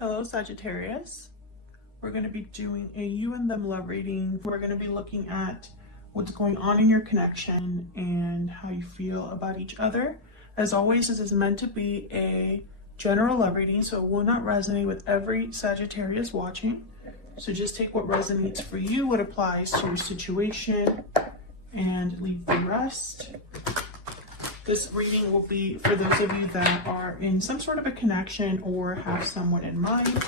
Hello, Sagittarius. We're going to be doing a you and them love reading. We're going to be looking at what's going on in your connection and how you feel about each other. As always, this is meant to be a general love reading, so it will not resonate with every Sagittarius watching. So just take what resonates for you, what applies to your situation, and leave the rest. This reading will be for those of you that are in some sort of a connection or have someone in mind.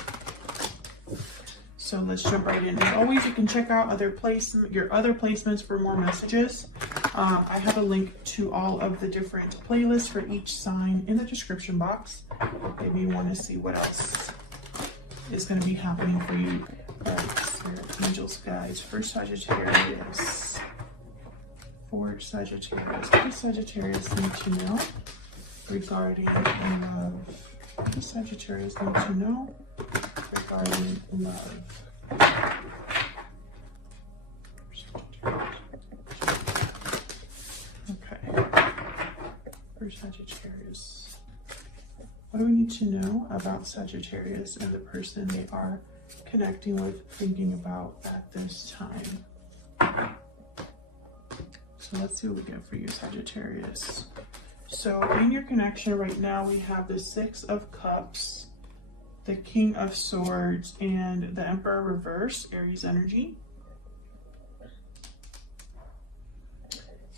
So let's jump right in. As always, you can check out your other placements for more messages. I have a link to all of the different playlists for each sign in the description box. Maybe you want to see what else is going to be happening for you. All right, Spirit, Angels, Guides, for Sagittarius. For Sagittarius, what does Sagittarius need to know regarding love? What does Sagittarius need to know regarding love? Okay. For Sagittarius, what do we need to know about Sagittarius and the person they are connecting with, thinking about at this time? So let's see what we get for you, Sagittarius. So in your connection right now, we have the Six of Cups, the King of Swords, and the Emperor reverse, Aries energy.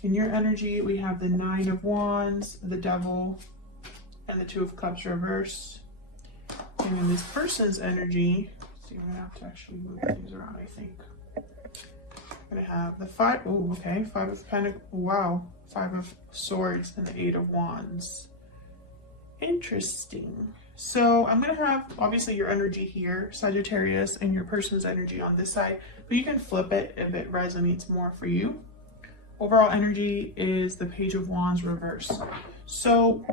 In your energy, we have the Nine of Wands, the Devil, and the Two of Cups reverse. And in this person's energy, let's see, I'm gonna have to actually move these around, I think. I'm gonna have the Five of Pentacles, wow, Five of Swords, and the Eight of Wands. Interesting. So I'm gonna have, obviously, your energy here, Sagittarius, and your person's energy on this side, but you can flip it if it resonates more for you. Overall energy is the Page of Wands reverse. So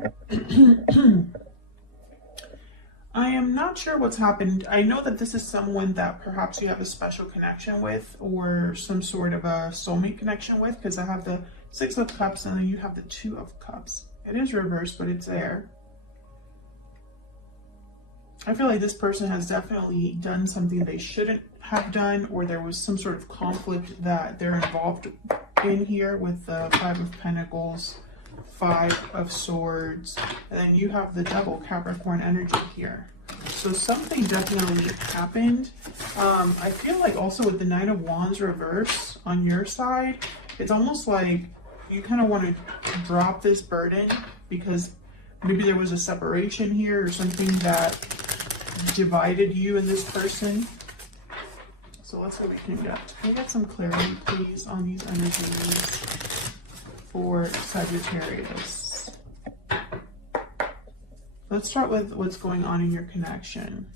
I am not sure what's happened. I know that this is someone that perhaps you have a special connection with or some sort of a soulmate connection with, because I have the Six of Cups and then you have the Two of Cups. It is reversed, but it's there. I feel like this person has definitely done something they shouldn't have done, or there was some sort of conflict that they're involved in here with the Five of Pentacles, Five of Swords, and then you have the Devil, Capricorn energy here. So something definitely happened. I feel like also with the Nine of Wands reverse on your side, it's almost like you kind of want to drop this burden because maybe there was a separation here or something that divided you and this person. So let's see what we can get. Can we get some clarity, please, on these energies for Sagittarius? Let's start with what's going on in your connection.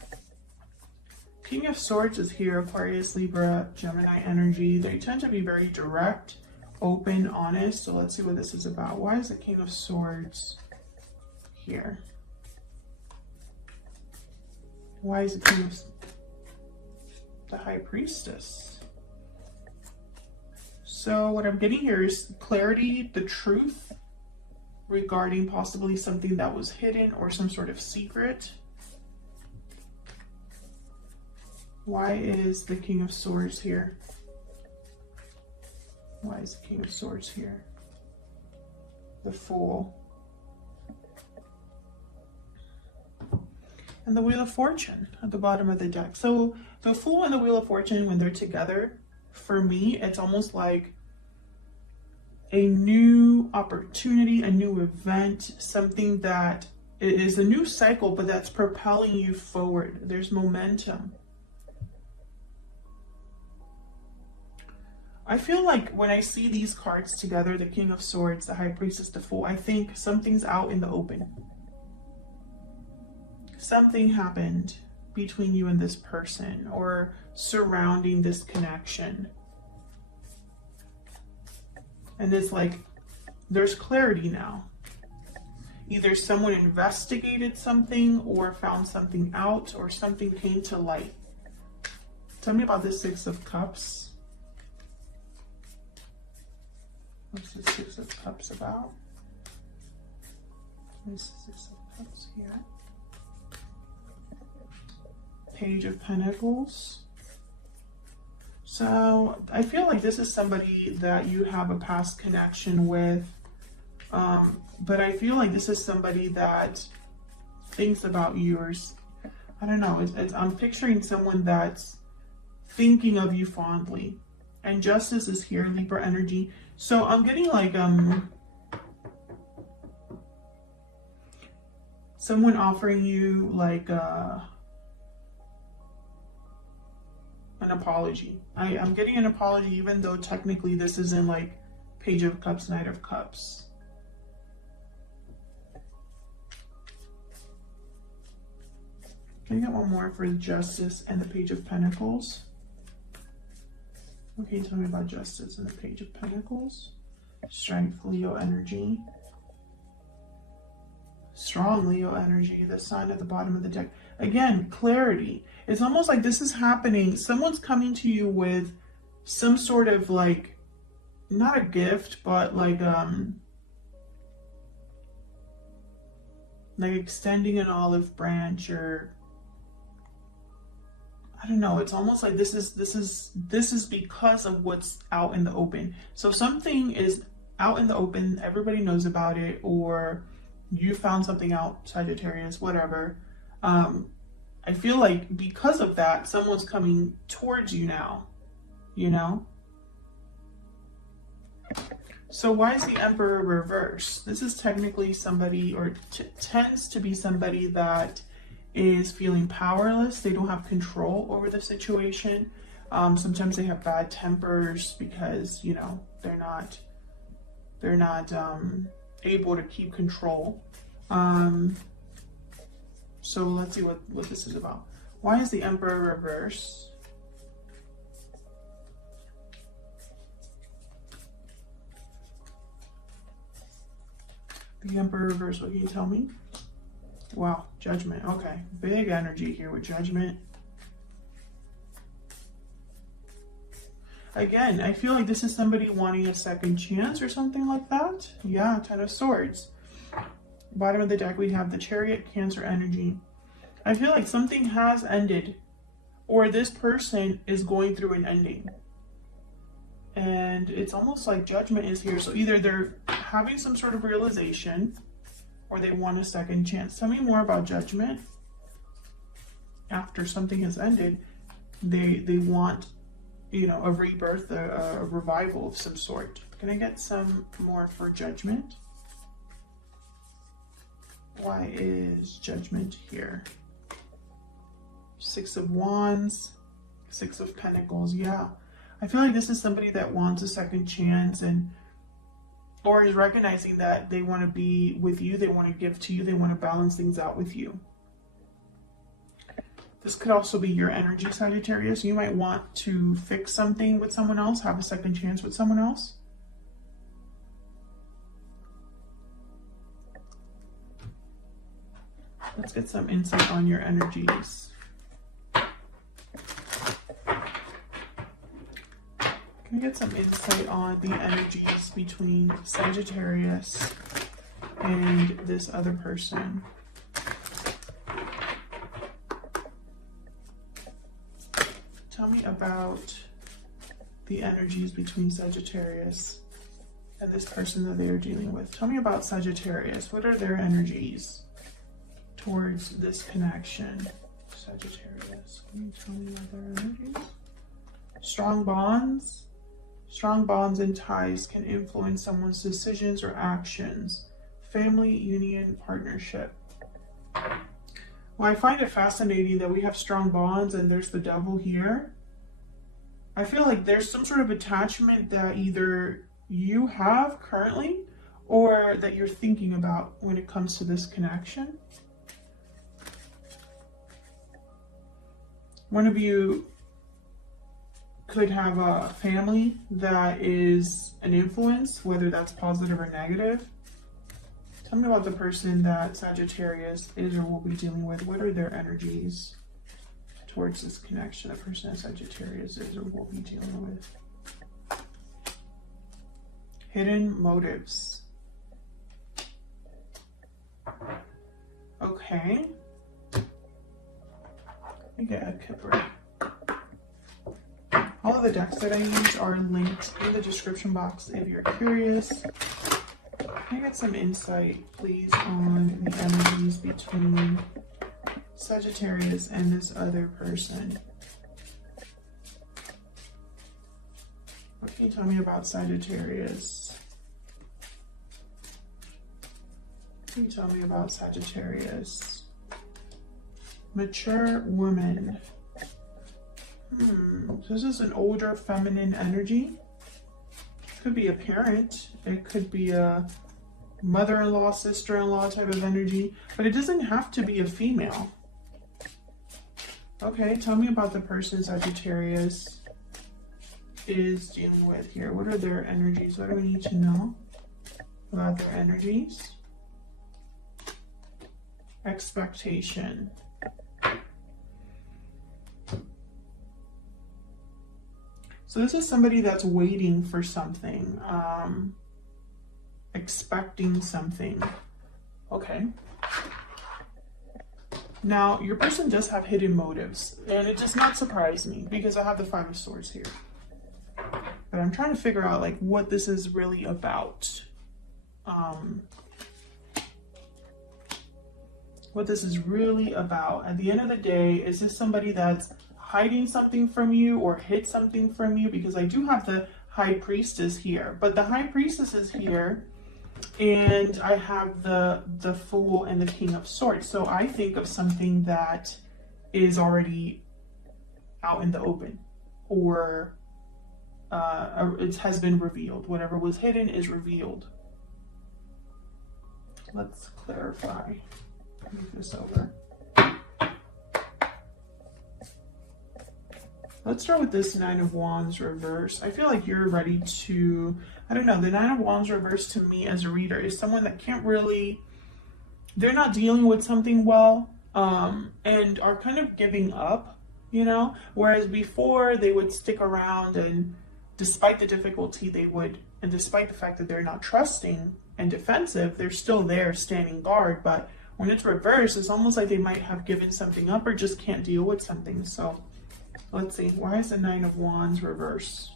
King of Swords is here, Aquarius, Libra, Gemini energy. They tend to be very direct, open, honest. So let's see what this is about. Why is the King of Swords here? Why is the King of the High Priestess? So what I'm getting here is clarity, the truth regarding possibly something that was hidden or some sort of secret. Why is the King of Swords here? Why is the King of Swords here? The Fool. And the Wheel of Fortune at the bottom of the deck. So the Fool and the Wheel of Fortune, when they're together, for me, it's almost like a new opportunity, a new event, something that is a new cycle, but that's propelling you forward. There's momentum. I feel like when I see these cards together, the King of Swords, the High Priestess, the Fool, I think something's out in the open. Something happened between you and this person or surrounding this connection. And it's like, there's clarity now. Either someone investigated something or found something out or something came to light. Tell me about this Six of Cups. What's the Six of Cups about? This is Six of Cups here. Page of Pentacles. So I feel like this is somebody that you have a past connection with, but I feel like this is somebody that thinks about yours. I don't know. I'm picturing someone that's thinking of you fondly. And Justice is here, Libra energy. So I'm getting like someone offering you like an apology. I'm getting an apology, even though technically this is in like Page of Cups, Knight of Cups. Can I get one more for Justice and the Page of Pentacles? Okay, tell me about Justice and the Page of Pentacles. Strength, Leo energy. Strong Leo energy, the sign at the bottom of the deck. Again, clarity. It's almost like this is happening. Someone's coming to you with some sort of like, not a gift, but like extending an olive branch, or I don't know. It's almost like this is because of what's out in the open. So something is out in the open, everybody knows about it, or you found something out, Sagittarius, whatever. I feel like because of that, someone's coming towards you now, you know? So why is the Emperor reversed? This is technically somebody, or tends to be somebody that is feeling powerless. They don't have control over the situation. Sometimes they have bad tempers because, you know, they're not able to keep control. So let's see what this is about. Why is the Emperor reversed? The Emperor reversed, what can you tell me? Wow, Judgment. Okay, big energy here with Judgment. Again, I feel like this is somebody wanting a second chance or something like that. Yeah, Ten of Swords. Bottom of the deck, we have the Chariot, Cancer energy. I feel like something has ended, or this person is going through an ending. And it's almost like Judgment is here. So either they're having some sort of realization, or they want a second chance. Tell me more about Judgment. After something has ended, they want, you know, a rebirth, a revival of some sort. Can I get some more for Judgment? Why is Judgment here? Six of Wands, Six of Pentacles. Yeah, I feel like this is somebody that wants a second chance, and or is recognizing that they want to be with you, they want to give to you, they want to balance things out with you. This could also be your energy, Sagittarius. You might want to fix something with someone else, have a second chance with someone else. Let's get some insight on your energies. Can I get some insight on the energies between Sagittarius and this other person? Tell me about the energies between Sagittarius and this person that they are dealing with. Tell me about Sagittarius. What are their energies towards this connection? Sagittarius, can you tell me about their energies? Strong bonds. Strong bonds and ties can influence someone's decisions or actions. Family, union, partnership. Well, I find it fascinating that we have strong bonds and there's the Devil here. I feel like there's some sort of attachment that either you have currently or that you're thinking about when it comes to this connection. One of you could have a family that is an influence, whether that's positive or negative. Tell me about the person that Sagittarius is or will be dealing with. What are their energies towards this connection? The person that Sagittarius is or will be dealing with. Hidden motives. Okay. me get a Kipper. All of the decks that I use are linked in the description box if you're curious. Can I get some insight, please, on the energies between Sagittarius and this other person? What can you tell me about Sagittarius? What can you tell me about Sagittarius? Mature woman. So this is an older feminine energy. Could be a parent. It could be a mother-in-law, sister-in-law type of energy, but it doesn't have to be a female. Okay, tell me about the person Sagittarius is dealing with here. What are their energies? What do we need to know about their energies? Expectation. So this is somebody that's waiting for something, expecting something. Okay. Now, your person does have hidden motives, and it does not surprise me because I have the Five of Swords here. But I'm trying to figure out like what this is really about. What this is really about. At the end of the day, is this somebody that's hiding something from you or hid something from you? Because I do have the High Priestess here, but the High Priestess is here, and I have the Fool and the King of Swords. So I think of something that is already out in the open, or it has been revealed. Whatever was hidden is revealed. Let's clarify. Move this over. Let's start with this Nine of Wands reverse. I feel like you're ready to, I don't know, the Nine of Wands reverse to me as a reader is someone that can't really, they're not dealing with something well, and are kind of giving up, you know, whereas before they would stick around, and despite the difficulty they would, and despite the fact that they're not trusting and defensive, they're still there standing guard. But when it's reversed, it's almost like they might have given something up or just can't deal with something. So let's see, why is the Nine of Wands reverse?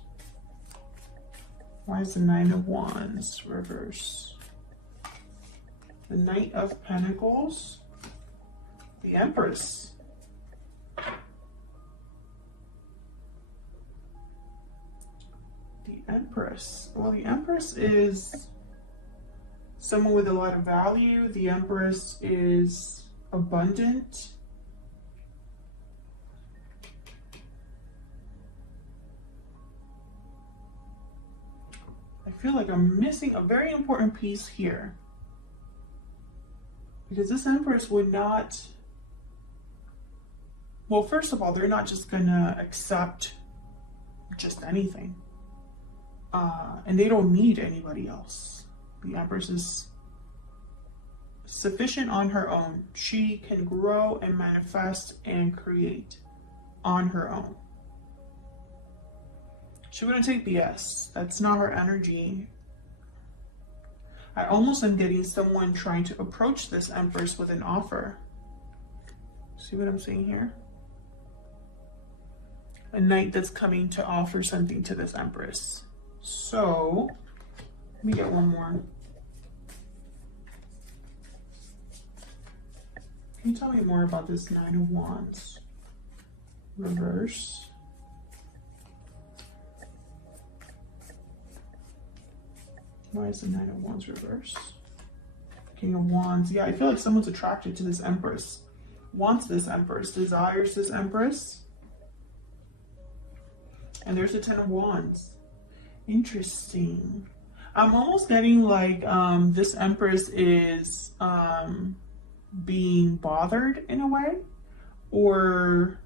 Why is the Nine of Wands reverse? The Knight of Pentacles, the Empress. The Empress. Well, the Empress is someone with a lot of value. The Empress is abundant. I feel like I'm missing a very important piece here, because this Empress would not, well, first of all, they're not just gonna accept just anything, and they don't need anybody else. The Empress is sufficient on her own. She can grow and manifest and create on her own. She wouldn't take BS. That's not her energy. I almost am getting someone trying to approach this Empress with an offer. See what I'm saying here? A knight that's coming to offer something to this Empress. So, let me get one more. Can you tell me more about this Nine of Wands? Reverse. Why is the Nine of Wands reverse? King of Wands. Yeah, I feel like someone's attracted to this Empress. Wants this Empress. Desires this Empress. And there's the Ten of Wands. Interesting. I'm almost getting like this Empress is being bothered in a way, or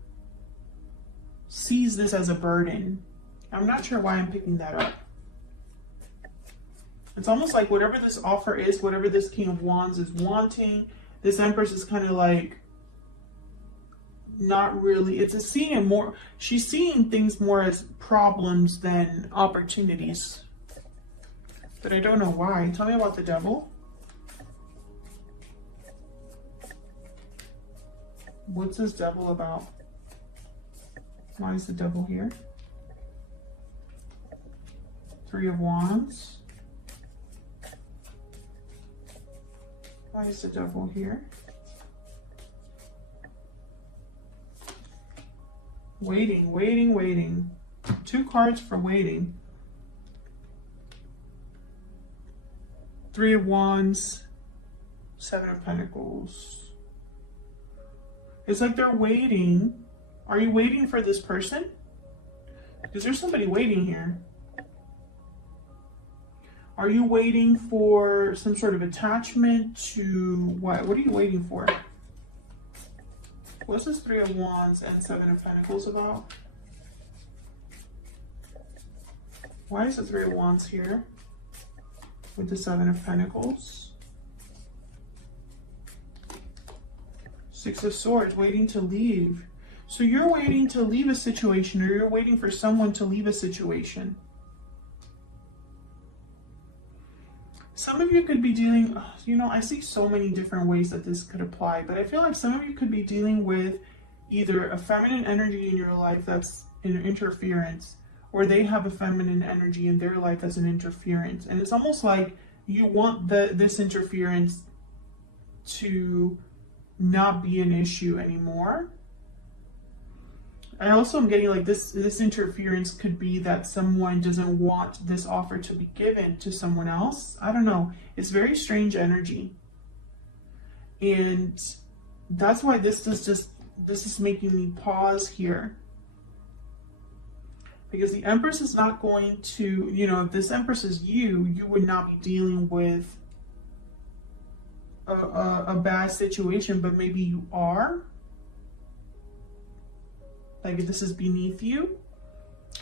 sees this as a burden. I'm not sure why I'm picking that up. It's almost like whatever this offer is, whatever this King of Wands is wanting, this Empress is kind of like not really, it's a seeing it more, she's seeing things more as problems than opportunities. But I don't know why. Tell me about the Devil. What's this Devil about? Why is the Devil here? Three of Wands. Why is the Devil here? Waiting, waiting, waiting. 2 cards for waiting. 3 of Wands, 7 of Pentacles. It's like they're waiting. Are you waiting for this person? Because there's somebody waiting here. Are you waiting for some sort of attachment to what? What are you waiting for? What's this 3 of Wands and 7 of Pentacles about? Why is the 3 of Wands here with the 7 of Pentacles? 6 of Swords, waiting to leave. So you're waiting to leave a situation, or you're waiting for someone to leave a situation. Some of you could be dealing, you know, I see so many different ways that this could apply, but I feel like some of you could be dealing with either a feminine energy in your life that's an interference, or they have a feminine energy in their life that's an interference. And it's almost like you want this interference to not be an issue anymore. I also am getting like this interference could be that someone doesn't want this offer to be given to someone else. I don't know. It's very strange energy. And that's why this is making me pause here. Because the Empress is not going to, you know, if this Empress is you would not be dealing with a bad situation, but maybe you are. Like this is beneath you.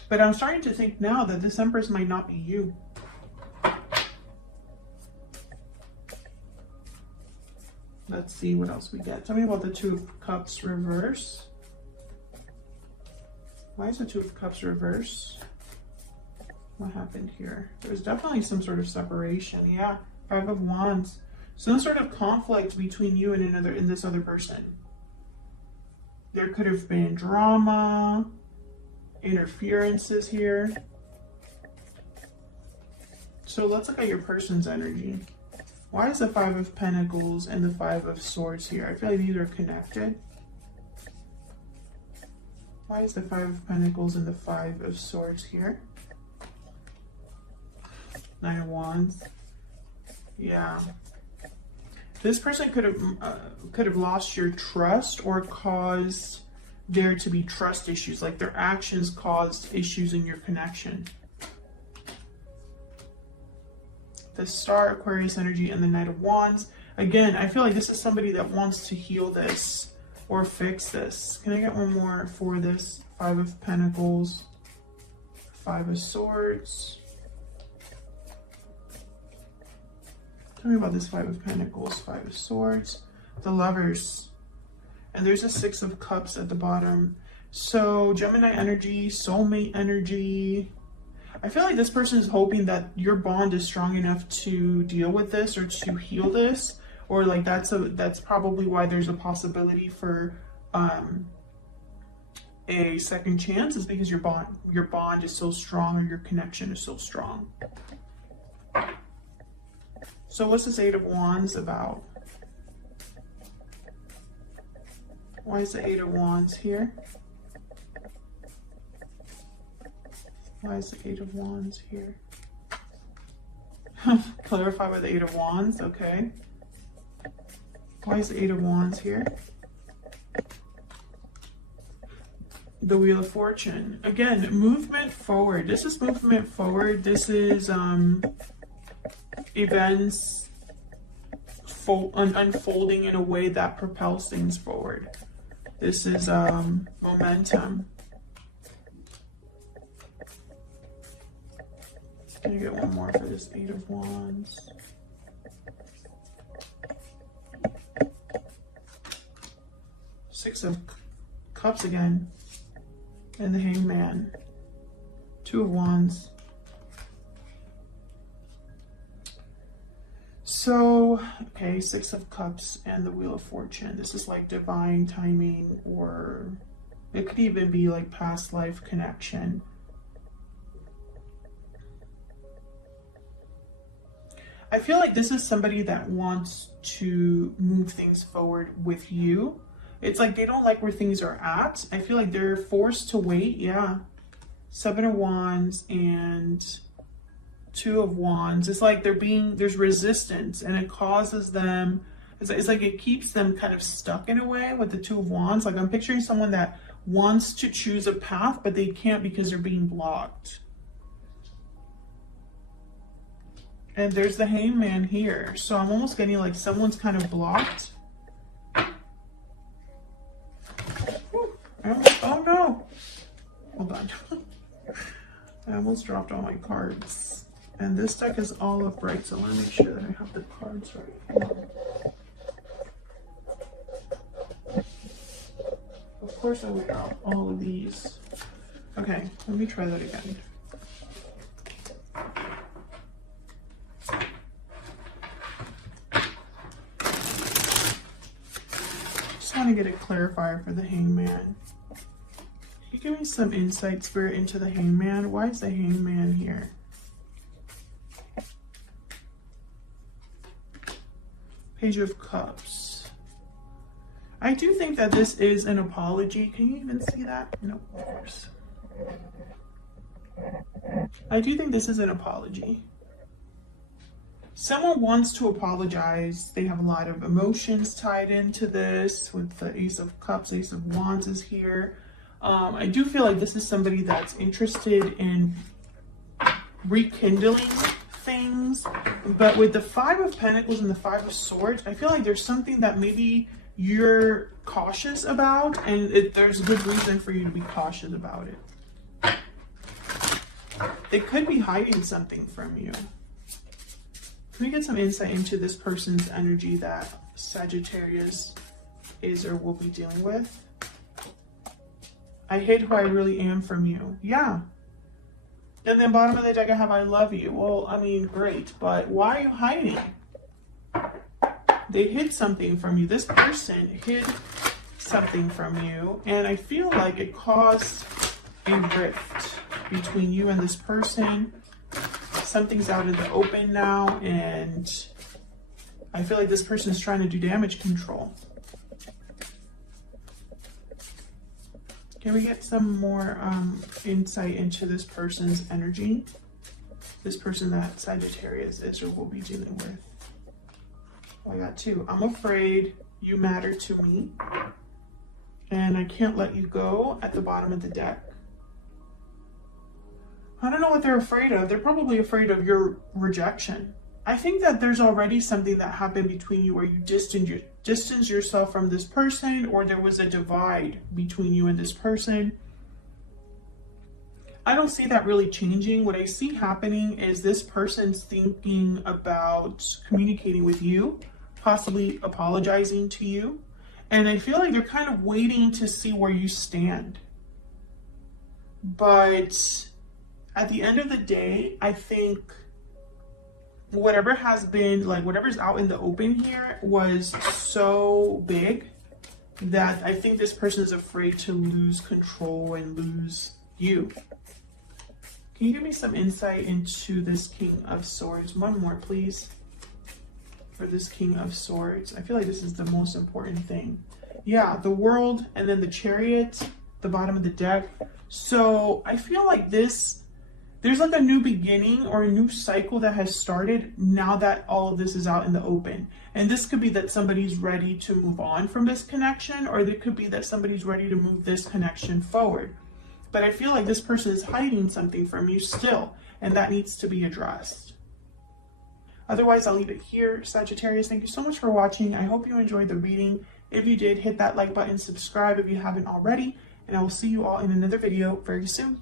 But I'm starting to think now that this Empress might not be you. Let's see what else we get. Tell me about the 2 of Cups reverse. Why is the 2 of Cups reverse? What happened here? There's definitely some sort of separation. Yeah, 5 of Wands. Some sort of conflict between you and this other person. There could have been drama, interferences here. So let's look at your person's energy. Why is the 5 of Pentacles and the 5 of Swords here? I feel like these are connected. Why is the 5 of Pentacles and the 5 of Swords here? 9 of Wands. Yeah. This person could have lost your trust or caused there to be trust issues, like their actions caused issues in your connection. The Star, Aquarius energy, and the Knight of Wands. Again, I feel like this is somebody that wants to heal this or fix this. Can I get one more for this? 5 of Pentacles, 5 of Swords. Tell me about this 5 of Pentacles, 5 of Swords, the Lovers. And there's a 6 of Cups at the bottom. So Gemini energy, soulmate energy. I feel like this person is hoping that your bond is strong enough to deal with this or to heal this. Or like that's probably why there's a possibility for a second chance, is because your bond is so strong, or your connection is so strong. So what's this 8 of Wands about? Why is the 8 of Wands here? Why is the 8 of Wands here? Clarify by the 8 of Wands, okay. Why is the 8 of Wands here? The Wheel of Fortune. Again, movement forward. This is movement forward. This is events unfolding in a way that propels things forward. This is momentum. Can you get one more for this 8 of Wands? Six of Cups again. And the Hangman. 2 of Wands. So, okay, 6 of Cups and the Wheel of Fortune. This is like divine timing or It could even be like past life connection. I feel like this is somebody that wants to move things forward with you. It's like they don't like where things are at. I feel like they're forced to wait. Yeah. 7 of Wands and 2 of Wands. It's like there's resistance, and it causes them, it's like it keeps them kind of stuck in a way with the 2 of Wands. Like I'm picturing someone that wants to choose a path, but they can't because they're being blocked. And there's the Hangman here. So I'm almost getting like someone's kind of blocked. Oh no. Hold on. I almost dropped all my cards. And this deck is all upright, so I want to make sure that I have the cards right. Of course I would drop all of these. Okay, let me try that again. Just want to get a clarifier for the Hangman. Can you give me some insight, Spirit, into the Hangman? Why is the Hangman here? Page of Cups. I do think that this is an apology. Can you even see that? No, of course. I do think this is an apology. Someone wants to apologize. They have a lot of emotions tied into this with the Ace of Cups, Ace of Wands is here. I do feel like this is somebody that's interested in rekindling things, but with the 5 of Pentacles and the 5 of Swords, I feel like there's something that maybe you're cautious about, and there's good reason for you to be cautious about it. They could be hiding something from you. Can we get some insight into this person's energy that Sagittarius is or will be dealing with? I hid who I really am from you. Yeah. And then bottom of the deck I have I love you. Well, I mean, great, but why are you hiding? They hid something from you. This person hid something from you, and I feel like it caused a rift between you and this person. Something's out in the open now, and I feel like this person is trying to do damage control. Can we get some more insight into this person's energy? This person that Sagittarius is or will be dealing with. Oh, I got 2. I'm afraid you matter to me, and I can't let you go at the bottom of the deck. I don't know what they're afraid of. They're probably afraid of your rejection. I think that there's already something that happened between you where you distance yourself from this person, or there was a divide between you and this person. I don't see that really changing. What I see happening is this person's thinking about communicating with you, possibly apologizing to you. And I feel like they're kind of waiting to see where you stand. But at the end of the day, I think whatever has been, like whatever's out in the open here was so big that I think this person is afraid to lose control and lose you. Can you give me some insight into this King of Swords? One more, please, for this King of Swords. I feel like this is the most important thing. Yeah, the World, and then the Chariot, the bottom of the deck. So I feel like there's like a new beginning or a new cycle that has started now that all of this is out in the open. And this could be that somebody's ready to move on from this connection, or it could be that somebody's ready to move this connection forward. But I feel like this person is hiding something from you still, and that needs to be addressed. Otherwise, I'll leave it here. Sagittarius, thank you so much for watching. I hope you enjoyed the reading. If you did, hit that like button, subscribe if you haven't already, and I will see you all in another video very soon.